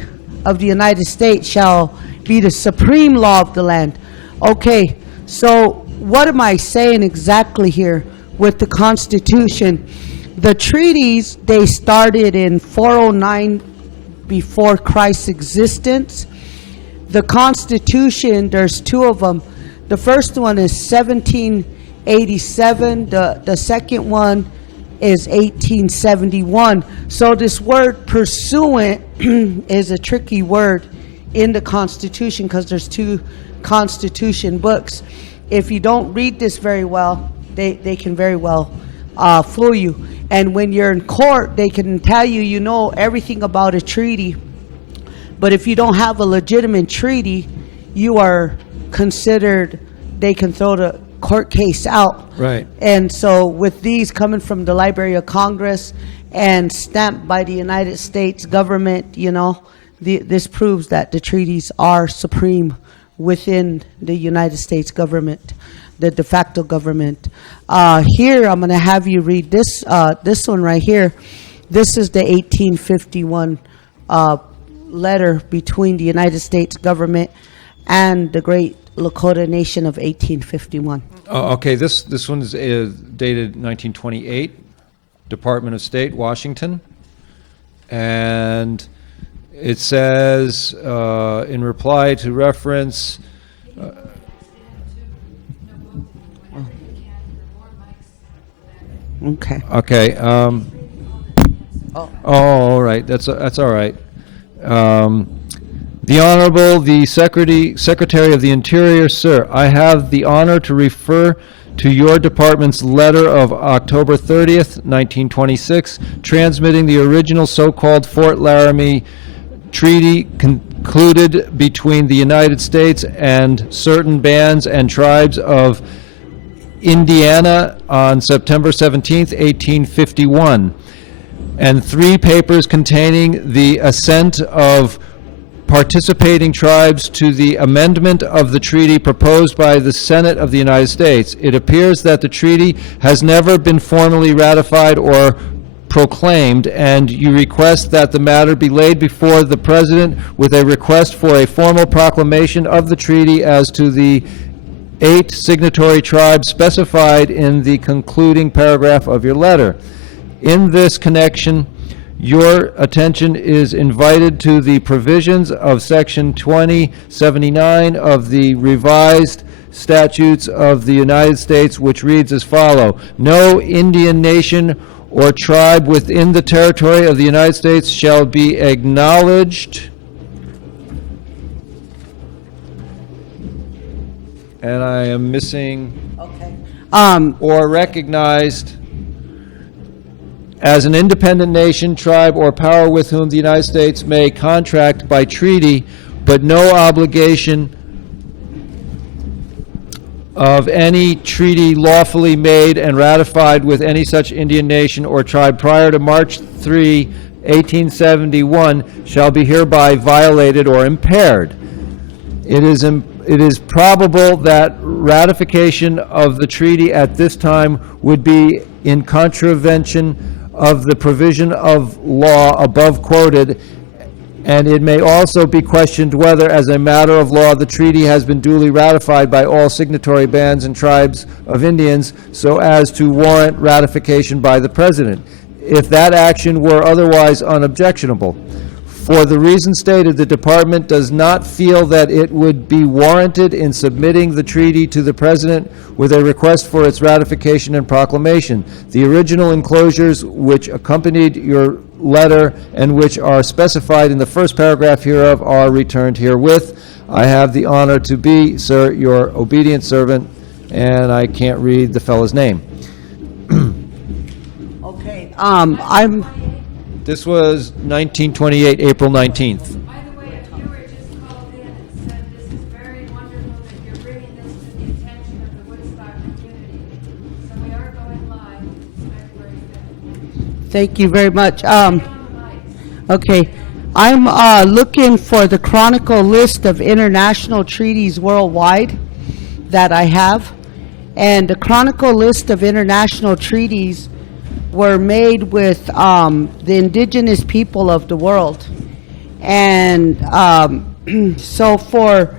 of the United States shall be the supreme law of the land. Okay, so what am I saying exactly here with the Constitution? The treaties, they started in 409 before Christ's existence. The Constitution, there's two of them. The first one is 1787. The second one is 1871. So this word pursuant is a tricky word in the Constitution because there's two Constitution books. If you don't read this very well, they can very well fool you. And when you're in court, they can tell you, you know everything about a treaty. But if you don't have a legitimate treaty, you are considered, they can throw the court case out. Right. And so with these coming from the Library of Congress and stamped by the United States government, you know, this proves that the treaties are supreme within the United States government, the de facto government. Here, I'm going to have you read this one right here. This is the 1851 letter between the United States government and the great Lakota Nation of 1851. Okay, this one is dated 1928, Department of State, Washington. And it says, in reply to reference, Okay. okay, all right, that's all right. The Honorable, the Secretary of the Interior, sir, I have the honor to refer to your department's letter of October 30th, 1926, transmitting the original so-called Fort Laramie Treaty concluded between the United States and certain bands and tribes of Indiana on September 17th, 1851, and 3 papers containing the assent of participating tribes to the amendment of the treaty proposed by the Senate of the United States. It appears that the treaty has never been formally ratified or proclaimed, and you request that the matter be laid before the President with a request for a formal proclamation of the treaty as to the 8 signatory tribes specified in the concluding paragraph of your letter. In this connection, your attention is invited to the provisions of Section 2079 of the revised statutes of the United States, which reads as follows: No Indian nation or tribe within the territory of the United States shall be acknowledged, and I am missing, Okay. or recognized as an independent nation, tribe, or power with whom the United States may contract by treaty, but no obligation of any treaty lawfully made and ratified with any such Indian nation or tribe prior to March 3, 1871 shall be hereby violated or impaired. It is probable that ratification of the treaty at this time would be in contravention of the provision of law above quoted, and it may also be questioned whether, as a matter of law, the treaty has been duly ratified by all signatory bands and tribes of Indians so as to warrant ratification by the President, if that action were otherwise unobjectionable. For the reason stated, the Department does not feel that it would be warranted in submitting the treaty to the President with a request for its ratification and proclamation. The original enclosures which accompanied your letter and which are specified in the first paragraph hereof are returned herewith. I have the honor to be, sir, your obedient servant, and I can't read the fellow's name. Okay. This was 1928, April 19th. By the way, a viewer just called in and said, this is very wonderful that you're bringing this to the Thank you very much. Okay, I'm looking for the chronicle list of international treaties worldwide that I have. And the chronicle list of international treaties were made with the indigenous people of the world. And so for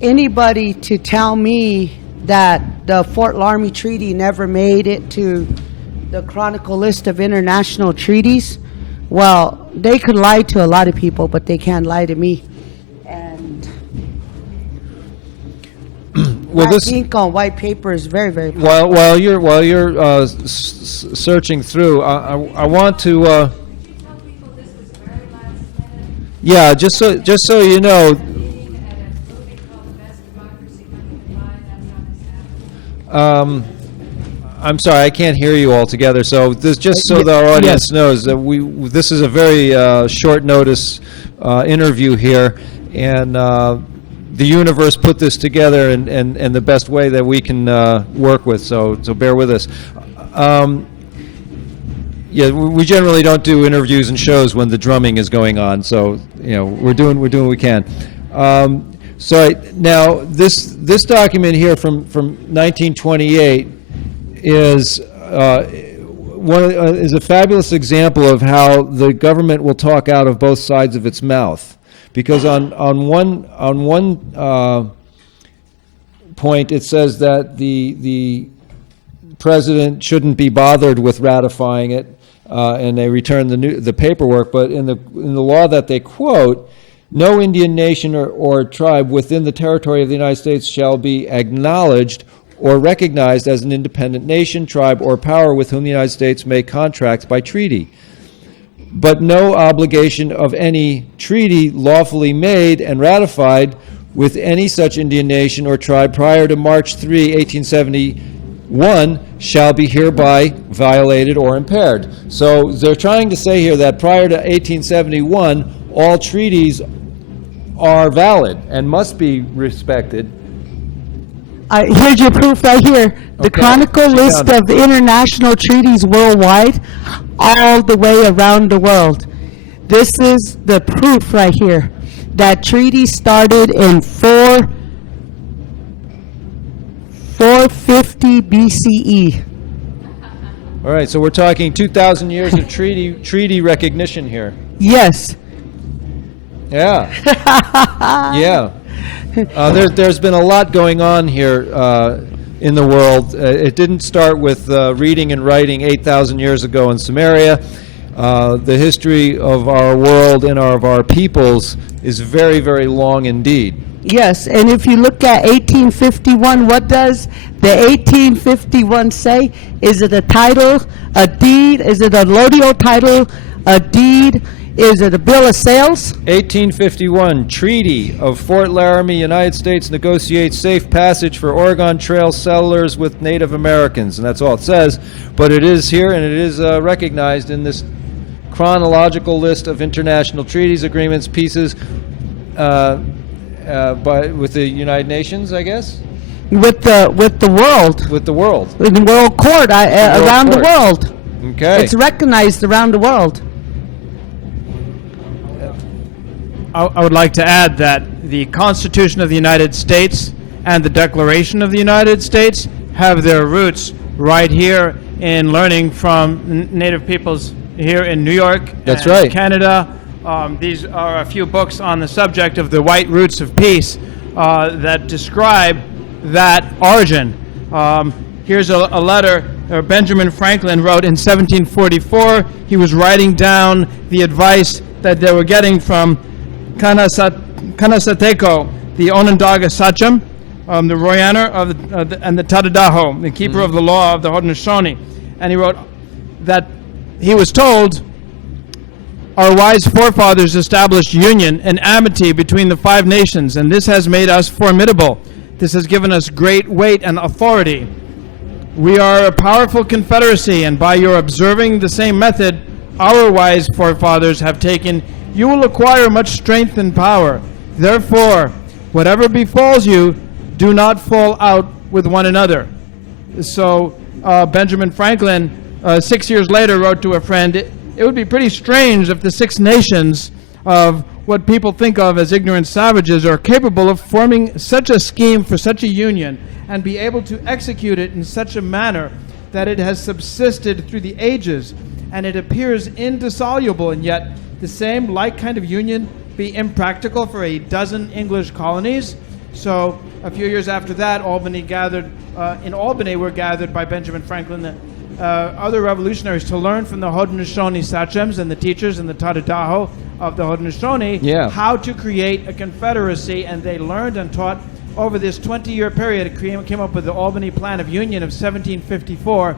anybody to tell me that the Fort Laramie Treaty never made it to the chronicle list of international treaties, well, they could lie to a lot of people, but they can't lie to me. And Well, black this, ink on white paper is very, very powerful. while you're searching through, I want to, Tell people this was very last minute, yeah, just so you know, meeting at a movie called The Best Democracy Money Can Buy, that's how this happened. I'm sorry, I can't hear you all together, so this, just so the audience knows, that this is a very short notice interview here, and the universe put this together in the best way that we can work with, so bear with us. Yeah, we generally don't do interviews and shows when the drumming is going on, so, you know, we're doing what we can. So now, this document here from 1928 is is a fabulous example of how the government will talk out of both sides of its mouth, because on one point it says that the president shouldn't be bothered with ratifying it, and they return the paperwork. But in the law that they quote, no Indian nation or tribe within the territory of the United States shall be acknowledged or recognized as an independent nation, tribe, or power with whom the United States may contract by treaty. But no obligation of any treaty lawfully made and ratified with any such Indian nation or tribe prior to March 3, 1871 shall be hereby violated or impaired. So they're trying to say here that prior to 1871, all treaties are valid and must be respected. Here's your proof right here. The Okay. chronicle Sit list down. of international treaties worldwide, all the way around the world. This is the proof right here. That treaty started in 450 BCE. All right, so we're talking 2,000 years of treaty recognition here. Yes. Yeah. Yeah. There's been a lot going on here in the world. It didn't start with reading and writing 8,000 years ago in Samaria. The history of our world and of our peoples is very, very long indeed. Yes, and if you look at 1851, what does the 1851 say? Is it a title, a deed? Is it a lodial title, a deed? Is it a bill of sales? 1851, Treaty of Fort Laramie, United States negotiates safe passage for Oregon Trail settlers with Native Americans. And that's all it says. But it is here, and it is recognized in this chronological list of international treaties, agreements, pieces with the United Nations, I guess? With the world, With the world. with the world court, around the court. world. Okay. It's recognized around the world. I would like to add that the Constitution of the United States and the Declaration of the United States have their roots right here in learning from Native peoples here in New York. That's and right. Canada. These are a few books on the subject of the white roots of peace that describe that origin. Here's a letter Benjamin Franklin wrote in 1744. He was writing down the advice that they were getting from Kanasateko, the Onondaga Sachem, the Royaner and the Tadadaho, the keeper of the law of the Haudenosaunee. And he wrote that he was told, our wise forefathers established union and amity between the 5 nations, and this has made us formidable. This has given us great weight and authority. We are a powerful confederacy, and by your observing the same method our wise forefathers have taken, you will acquire much strength and power. Therefore, whatever befalls you, do not fall out with one another. So Benjamin Franklin 6 years later, wrote to a friend, it would be pretty strange if the Six Nations of what people think of as ignorant savages are capable of forming such a scheme for such a union and be able to execute it in such a manner that it has subsisted through the ages and it appears indissoluble, and yet the same like kind of union be impractical for a dozen English colonies. So a few years after that, in Albany were gathered by Benjamin Franklin other revolutionaries to learn from the Haudenosaunee sachems and the teachers and the Tadadaho of the Haudenosaunee how to create a confederacy, and they learned and taught over this 20-year period. It came up with the Albany Plan of Union of 1754.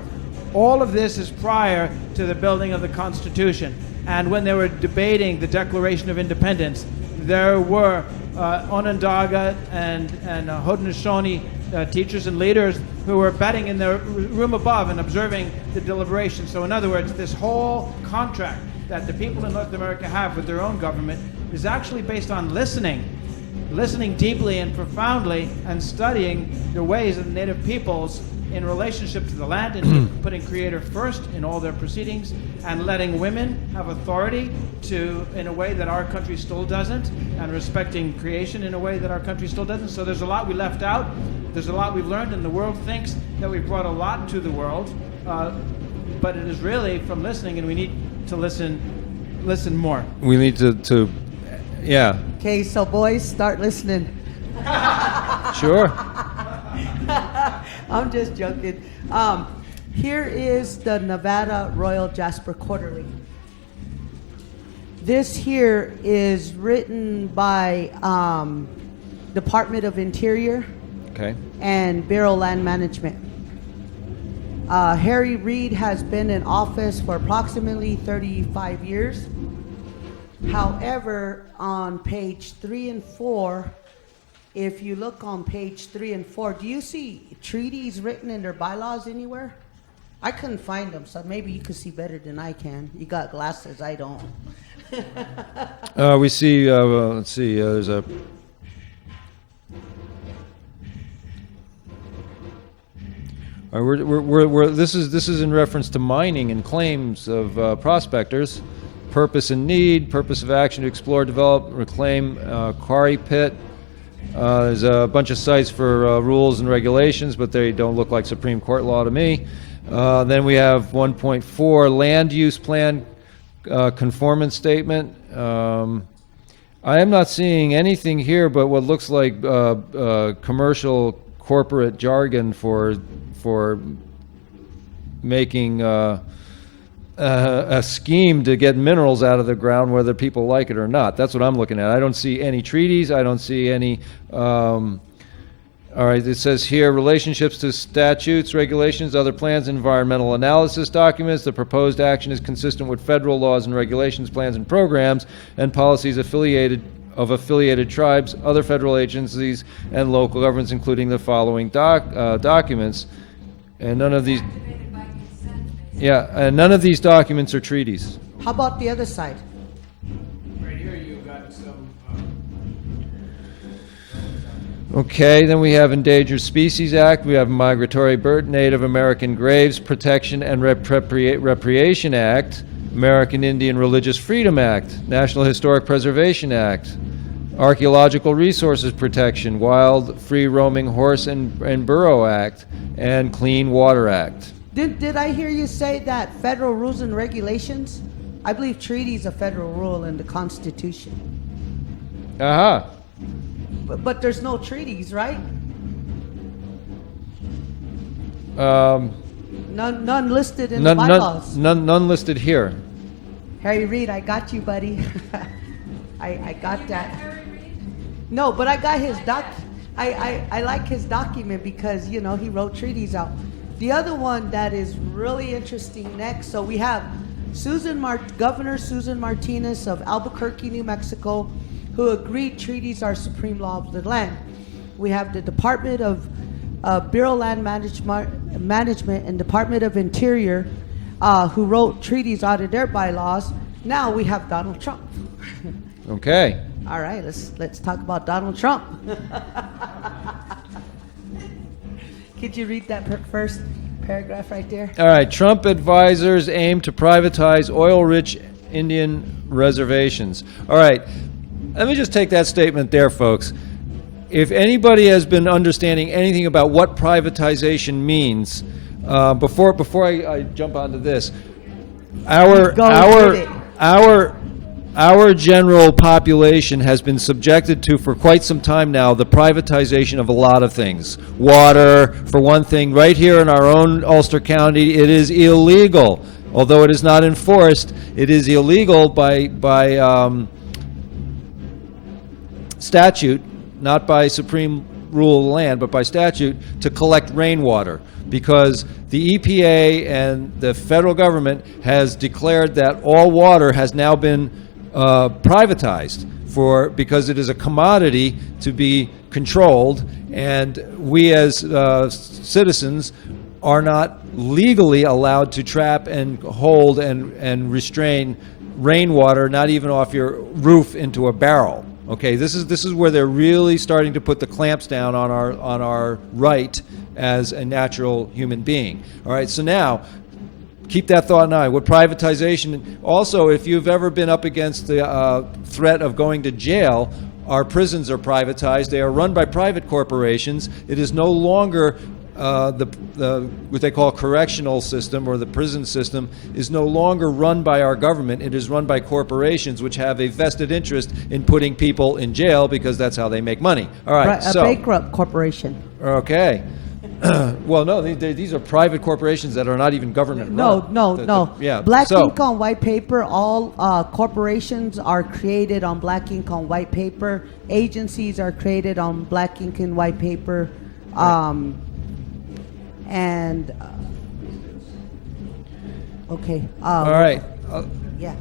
All of this is prior to the building of the Constitution. And when they were debating the Declaration of Independence, there were Onondaga and Haudenosaunee teachers and leaders who were betting in the room above and observing the deliberation. So in other words, this whole contract that the people in North America have with their own government is actually based on listening deeply and profoundly and studying the ways of the native peoples in relationship to the land and putting Creator first in all their proceedings and letting women have authority in a way that our country still doesn't, and respecting creation in a way that our country still doesn't. So there's a lot we left out. There's a lot we've learned, and the world thinks that we've brought a lot to the world, but it is really from listening, and we need to listen more. We need to yeah. Okay, so boys, start listening. Sure. I'm just joking. Here is the Nevada Royal Jasper Quarterly. This here is written by Department of Interior Okay. and Bureau Land Management. Harry Reid has been in office for approximately 35 years. However, on page 3 and 4, if you look on page 3 and 4, do you see treaties written in their bylaws anywhere? I couldn't find them, so maybe you could see better than I can. You got glasses, I don't. We see, let's see, there's a... This is in reference to mining and claims of prospectors. Purpose and need, purpose of action to explore, develop, reclaim quarry pit. There's a bunch of sites for rules and regulations, but they don't look like Supreme Court law to me. Then we have 1.4 land use plan conformance statement. I am not seeing anything here but what looks like commercial corporate jargon for making a scheme to get minerals out of the ground, whether people like it or not. That's what I'm looking at. I don't see any treaties. I don't see any. All right, it says here relationships to statutes, regulations, other plans, environmental analysis documents. The proposed action is consistent with federal laws and regulations, plans and programs, and policies affiliated tribes, other federal agencies, and local governments, including the following documents. And none of these. Activated by consent, basically. Yeah, and none of these documents are treaties. How about the other side? Right here you've got some... Okay, then we have Endangered Species Act, we have Migratory Bird, Native American Graves Protection and Repatriation Act, American Indian Religious Freedom Act, National Historic Preservation Act, Archaeological Resources Protection, Wild Free Roaming Horse and Burro Act, and Clean Water Act. Did I hear you say that federal rules and regulations? I believe treaties a federal rule in the Constitution. Aha. But there's no treaties, right? None listed in the bylaws. None listed here. Harry Reid, I got you, buddy. I got that. Harry Reid? No, but I got his I like his document because, you know, he wrote treaties out. The other one that is really interesting next, so we have Governor Susan Martinez of Albuquerque, New Mexico, who agreed treaties are supreme law of the land. We have the Department of Bureau Land Management and Department of Interior, who wrote treaties out of their bylaws. Now we have Donald Trump. Okay. All right, let's talk about Donald Trump. Could you read that first? paragraph right there. All right, Trump advisors aim to privatize oil-rich Indian reservations. All right, let me just take that statement there, folks. If anybody has been understanding anything about what privatization means, before I jump onto this, our general population has been subjected to, for quite some time now, the privatization of a lot of things. Water, for one thing. Right here in our own Ulster County, it is illegal. Although it is not enforced, it is illegal by statute, not by supreme rule of the land, but by statute, to collect rainwater. Because the EPA and the federal government has declared that all water has now been privatized because it is a commodity to be controlled, and we as citizens are not legally allowed to trap and hold and restrain rainwater, not even off your roof, into a barrel. Okay, this is where they're really starting to put the clamps down on our right as a natural human being. All right, so now keep that thought in mind. With privatization, also, if you've ever been up against the threat of going to jail, our prisons are privatized. They are run by private corporations. It is no longer what they call correctional system, or the prison system, is no longer run by our government. It is run by corporations, which have a vested interest in putting people in jail because that's how they make money. All right, A bankrupt corporation. Okay. Well, no, these are private corporations that are not even government run. No. Yeah. Black ink on white paper, all corporations are created on black ink on white paper. Agencies are created on black ink and white paper. Okay. All right. Yeah.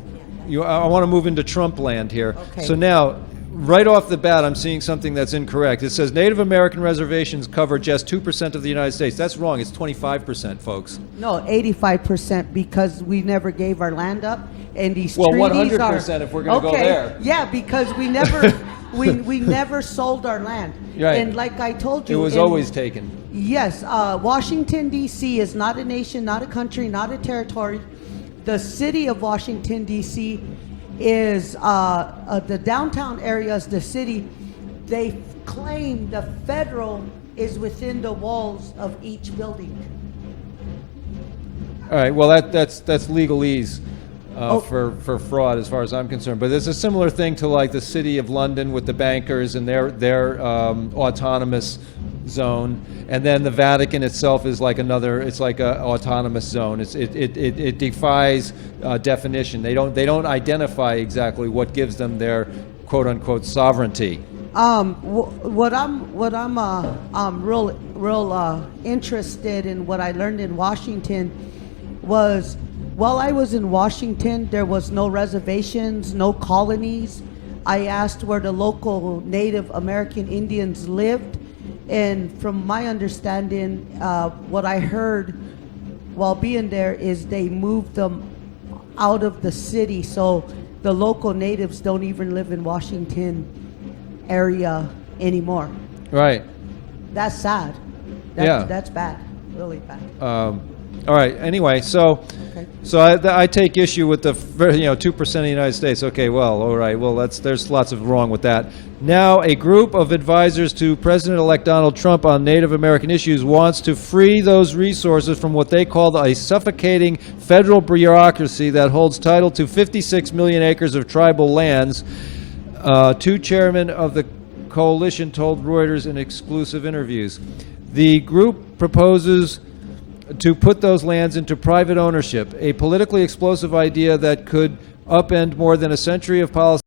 I want to move into Trump land here. Okay. So now, right off the bat, I'm seeing something that's incorrect. It says Native American reservations cover just 2% of the United States. That's wrong. It's 25%, folks. No, 85%, because we never gave our land up, and these Well, treaties 100% if we're going to go there. Yeah, because we never we never sold our land. Right. And like I told you, It was always taken. Yes, Washington, D.C. is not a nation, not a country, not a territory. The city of Washington, D.C. is the downtown area is the city. They claim the federal is within the walls of each building. All right. Well, that's legalese for fraud, as far as I'm concerned. But it's a similar thing to like the City of London with the bankers and their autonomous zone, and then the Vatican itself is like another. It's like a autonomous zone. It defies definition. They don't identify exactly what gives them their quote unquote sovereignty. What I'm real interested in, what I learned in Washington was, while I was in Washington, there was no reservations, no colonies. I asked where the local Native American Indians lived, and from my understanding, what I heard while being there is they moved them out of the city, so the local natives don't even live in Washington area anymore. Right. That's sad. That's bad, really bad. All right. Anyway, so I take issue with the 2% of the United States. Okay. Well, all right. Well, there's lots of wrong with that. Now, a group of advisors to President-elect Donald Trump on Native American issues wants to free those resources from what they call a suffocating federal bureaucracy that holds title to 56 million acres of tribal lands. Two chairmen of the coalition told Reuters in exclusive interviews. The group proposes to put those lands into private ownership, a politically explosive idea that could upend more than a century of policy